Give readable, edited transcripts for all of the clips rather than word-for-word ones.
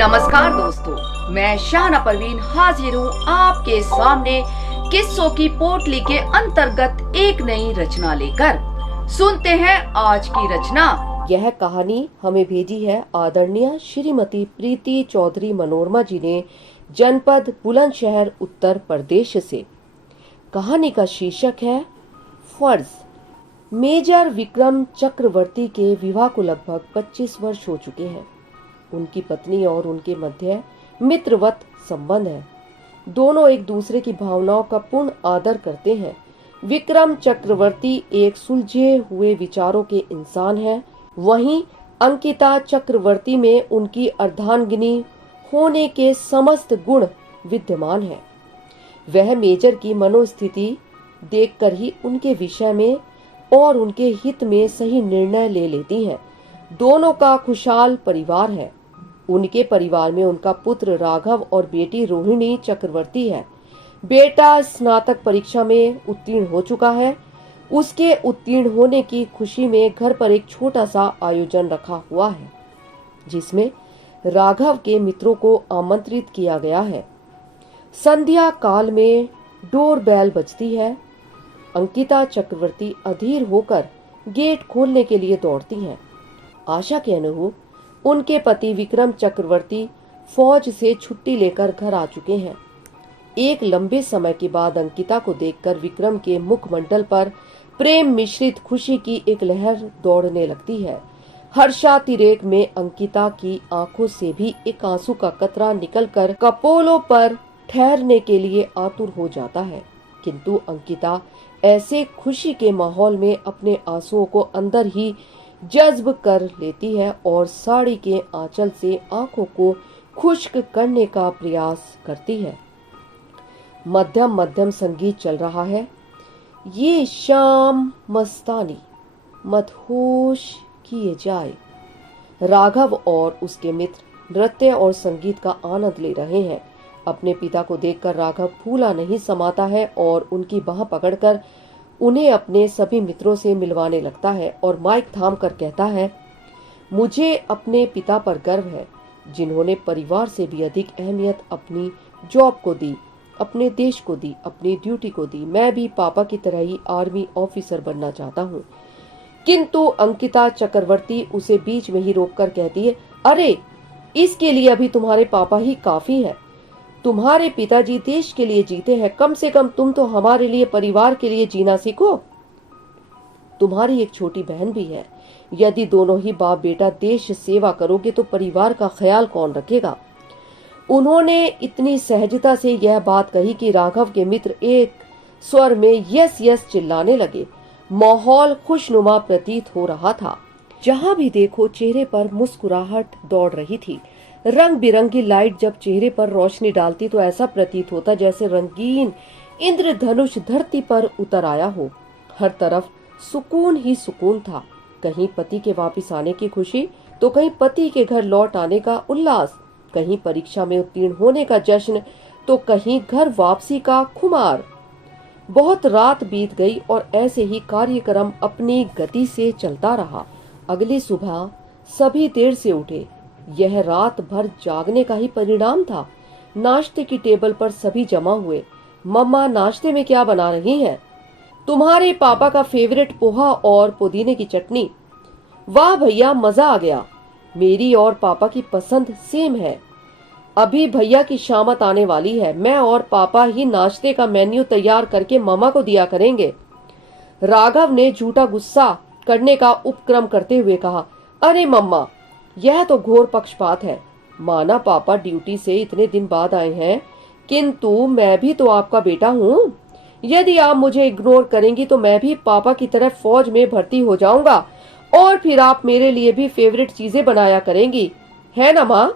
नमस्कार दोस्तों, मैं शाहना परवीन हाजिर हूँ आपके सामने किस्सों की पोटली के अंतर्गत एक नई रचना लेकर। सुनते हैं आज की रचना। यह कहानी हमें भेजी है आदरणीय श्रीमती प्रीति चौधरी मनोरमा जी ने जनपद बुलंदशहर उत्तर प्रदेश से। कहानी का शीर्षक है फर्ज। मेजर विक्रम चक्रवर्ती के विवाह को लगभग 25 वर्ष हो चुके हैं। उनकी पत्नी और उनके मध्य मित्रवत संबंध है। दोनों एक दूसरे की भावनाओं का पूर्ण आदर करते हैं। विक्रम चक्रवर्ती एक सुलझे हुए विचारों के इंसान हैं। वहीं अंकिता चक्रवर्ती में उनकी अर्धांगिनी होने के समस्त गुण विद्यमान हैं। वह मेजर की मनोस्थिति देखकर ही उनके विषय में और उनके हित में सही निर्णय ले लेती हैं। दोनों का खुशहाल परिवार है। उनके परिवार में उनका पुत्र राघव और बेटी रोहिणी चक्रवर्ती है। बेटा स्नातक परीक्षा में उत्तीर्ण हो चुका है। उसके उत्तीर्ण होने की खुशी में घर पर एक छोटा सा आयोजन रखा हुआ है, जिसमें राघव के मित्रों को आमंत्रित किया गया है। संध्या काल में डोरबेल बजती है। अंकिता चक्रवर्ती अधीर होकर गेट खोलने के लिए दौड़ती हैं। आशा के अनुरूप उनके पति विक्रम चक्रवर्ती फौज से छुट्टी लेकर घर आ चुके हैं। एक लंबे समय के बाद अंकिता को देखकर विक्रम के मुखमंडल पर प्रेम मिश्रित खुशी की एक लहर दौड़ने लगती है। हर्षातिरेक में अंकिता की आंखों से भी एक आंसू का कतरा निकलकर कपोलों पर ठहरने के लिए आतुर हो जाता है, किंतु अंकिता ऐसे खुशी के माहौल में अपने आंसुओं को अंदर ही जज्ब कर लेती है और साड़ी के आंचल से आंखों को खुश्क करने का प्रयास करती है। मध्यम मध्यम संगीत चल रहा है। ये शाम मस्तानी मदहोश किए जाए। राघव और उसके मित्र नृत्य और संगीत का आनंद ले रहे हैं। अपने पिता को देखकर राघव फूला नहीं समाता है और उनकी बाह पकड़कर उन्हें अपने सभी मित्रों से मिलवाने लगता है और माइक थाम कर कहता है, मुझे अपने पिता पर गर्व है, जिन्होंने परिवार से भी अधिक अहमियत अपनी जॉब को दी, अपने देश को दी, अपनी ड्यूटी को दी। मैं भी पापा की तरह ही आर्मी ऑफिसर बनना चाहता हूँ। किंतु अंकिता चक्रवर्ती उसे बीच में ही रोककर कहती है, अरे इसके लिए अभी तुम्हारे पापा ही काफी है। तुम्हारे पिताजी देश के लिए जीते हैं, कम से कम तुम तो हमारे लिए, परिवार के लिए जीना सीखो। तुम्हारी एक छोटी बहन भी है। यदि दोनों ही बाप बेटा देश सेवा करोगे तो परिवार का ख्याल कौन रखेगा। उन्होंने इतनी सहजता से यह बात कही कि राघव के मित्र एक स्वर में यस यस चिल्लाने लगे। माहौल खुशनुमा प्रतीत हो रहा था। जहां भी देखो चेहरे पर मुस्कुराहट दौड़ रही थी। रंग बिरंगी लाइट जब चेहरे पर रोशनी डालती तो ऐसा प्रतीत होता जैसे रंगीन इंद्रधनुष धरती पर उतर आया हो। हर तरफ सुकून ही सुकून था। कहीं पति के वापस आने की खुशी, तो कहीं पति के घर लौट आने का उल्लास, कहीं परीक्षा में उत्तीर्ण होने का जश्न, तो कहीं घर वापसी का खुमार। बहुत रात बीत गई और ऐसे ही कार्यक्रम अपनी गति से चलता रहा। अगली सुबह सभी देर से उठे। यह रात भर जागने का ही परिणाम था। नाश्ते की टेबल पर सभी जमा हुए। मम्मा नाश्ते में क्या बना रही हैं? तुम्हारे पापा का फेवरेट पोहा और पुदीने की चटनी। वाह भैया, मजा आ गया। मेरी और पापा की पसंद सेम है। अभी भैया की शामत आने वाली है। मैं और पापा ही नाश्ते का मेन्यू तैयार करके मम्मा को दिया करेंगे। राघव ने झूठा गुस्सा करने का उपक्रम करते हुए कहा, अरे मम्मा, यह तो घोर पक्षपात है। माना पापा ड्यूटी से इतने दिन बाद आए हैं, किंतु मैं भी तो आपका बेटा हूँ। यदि आप मुझे इग्नोर करेंगी तो मैं भी पापा की तरह फौज में भर्ती हो जाऊंगा और फिर आप मेरे लिए भी फेवरेट चीजें बनाया करेंगी, है ना माँ?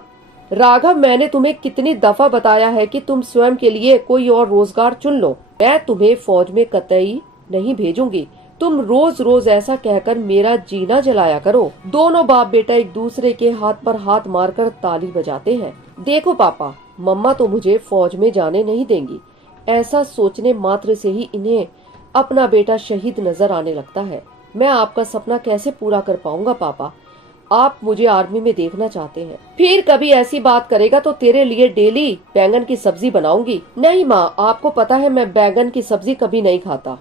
राघव, मैंने तुम्हें कितनी दफा बताया है कि तुम स्वयं के लिए कोई और रोजगार चुन लो। मैं तुम्हें फौज में कतई नहीं भेजूंगी। तुम रोज रोज ऐसा कहकर मेरा जीना जलाया करो। दोनों बाप बेटा एक दूसरे के हाथ पर हाथ मारकर ताली बजाते हैं। देखो पापा, मम्मा तो मुझे फौज में जाने नहीं देंगी। ऐसा सोचने मात्र से ही इन्हें अपना बेटा शहीद नजर आने लगता है। मैं आपका सपना कैसे पूरा कर पाऊंगा पापा? आप मुझे आर्मी में देखना चाहते हैं। फिर कभी ऐसी बात करेगा तो तेरे लिए डेली बैंगन की सब्जी बनाऊंगी। नहीं माँ, आपको पता है मैं बैंगन की सब्जी कभी नहीं खाता।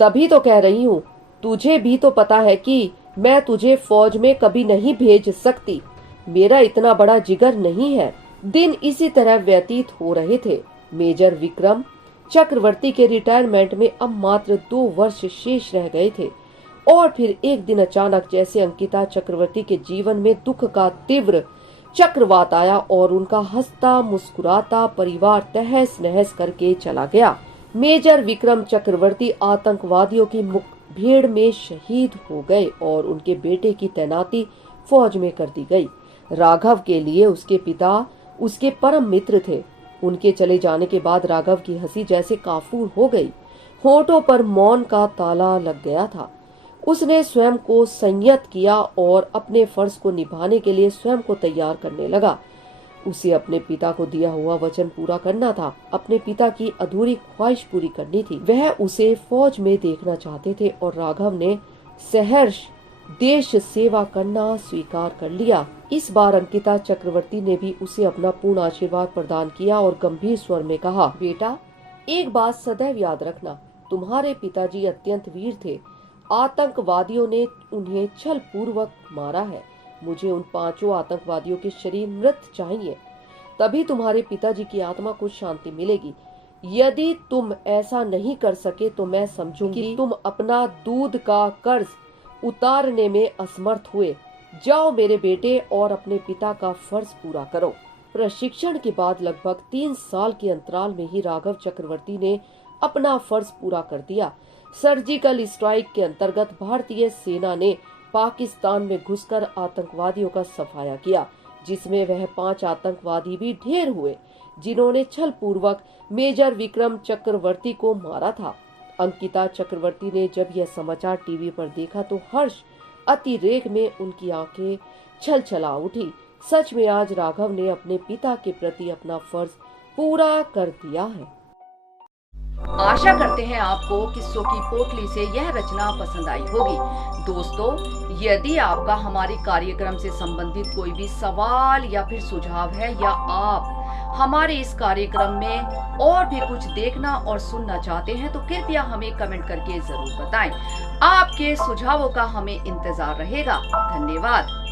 तभी तो कह रही हूँ, तुझे भी तो पता है कि मैं तुझे फौज में कभी नहीं भेज सकती। मेरा इतना बड़ा जिगर नहीं है। दिन इसी तरह व्यतीत हो रहे थे। मेजर विक्रम चक्रवर्ती के रिटायरमेंट में अब मात्र 2 वर्ष शेष रह गए थे और फिर एक दिन अचानक जैसे अंकिता चक्रवर्ती के जीवन में दुख का तीव्र चक्रवात आया और उनका हंसता मुस्कुराता परिवार तहस नहस करके चला गया। मेजर विक्रम चक्रवर्ती आतंकवादियों की मुठभेड़ में शहीद हो गए और उनके बेटे की तैनाती फौज में कर दी गई। राघव के लिए उसके पिता उसके परम मित्र थे। उनके चले जाने के बाद राघव की हंसी जैसे काफूर हो गई। होठों पर मौन का ताला लग गया था। उसने स्वयं को संयत किया और अपने फर्ज को निभाने के लिए स्वयं को तैयार करने लगा। उसे अपने पिता को दिया हुआ वचन पूरा करना था, अपने पिता की अधूरी ख्वाहिश पूरी करनी थी। वह उसे फौज में देखना चाहते थे और राघव ने सहर्ष देश सेवा करना स्वीकार कर लिया। इस बार अंकिता चक्रवर्ती ने भी उसे अपना पूर्ण आशीर्वाद प्रदान किया और गंभीर स्वर में कहा, बेटा, एक बात सदैव याद रखना, तुम्हारे पिताजी अत्यंत वीर थे। आतंकवादियों ने उन्हें छल पूर्वक मारा है। मुझे उन 5 आतंकवादियों के शरीर मृत चाहिए, तभी तुम्हारे पिताजी की आत्मा को शांति मिलेगी। यदि तुम ऐसा नहीं कर सके तो मैं समझूंगी कि तुम अपना दूध का कर्ज उतारने में असमर्थ हुए। जाओ मेरे बेटे और अपने पिता का फर्ज पूरा करो। प्रशिक्षण के बाद लगभग 3 साल के अंतराल में ही राघव चक्रवर्ती ने अपना फर्ज पूरा कर दिया। सर्जिकल स्ट्राइक के अंतर्गत भारतीय सेना ने पाकिस्तान में घुसकर आतंकवादियों का सफाया किया, जिसमें वह 5 आतंकवादी भी ढेर हुए जिन्होंने छल पूर्वक मेजर विक्रम चक्रवर्ती को मारा था। अंकिता चक्रवर्ती ने जब यह समाचार टीवी पर देखा तो हर्ष अतिरेक में उनकी आंखें छलछला उठी। सच में आज राघव ने अपने पिता के प्रति अपना फर्ज पूरा कर दिया है। आशा करते हैं आपको किस्सों की पोटली से यह रचना पसंद आई होगी। दोस्तों, यदि आपका हमारे कार्यक्रम से संबंधित कोई भी सवाल या फिर सुझाव है या आप हमारे इस कार्यक्रम में और भी कुछ देखना और सुनना चाहते हैं तो कृपया हमें कमेंट करके जरूर बताएं। आपके सुझावों का हमें इंतजार रहेगा। धन्यवाद।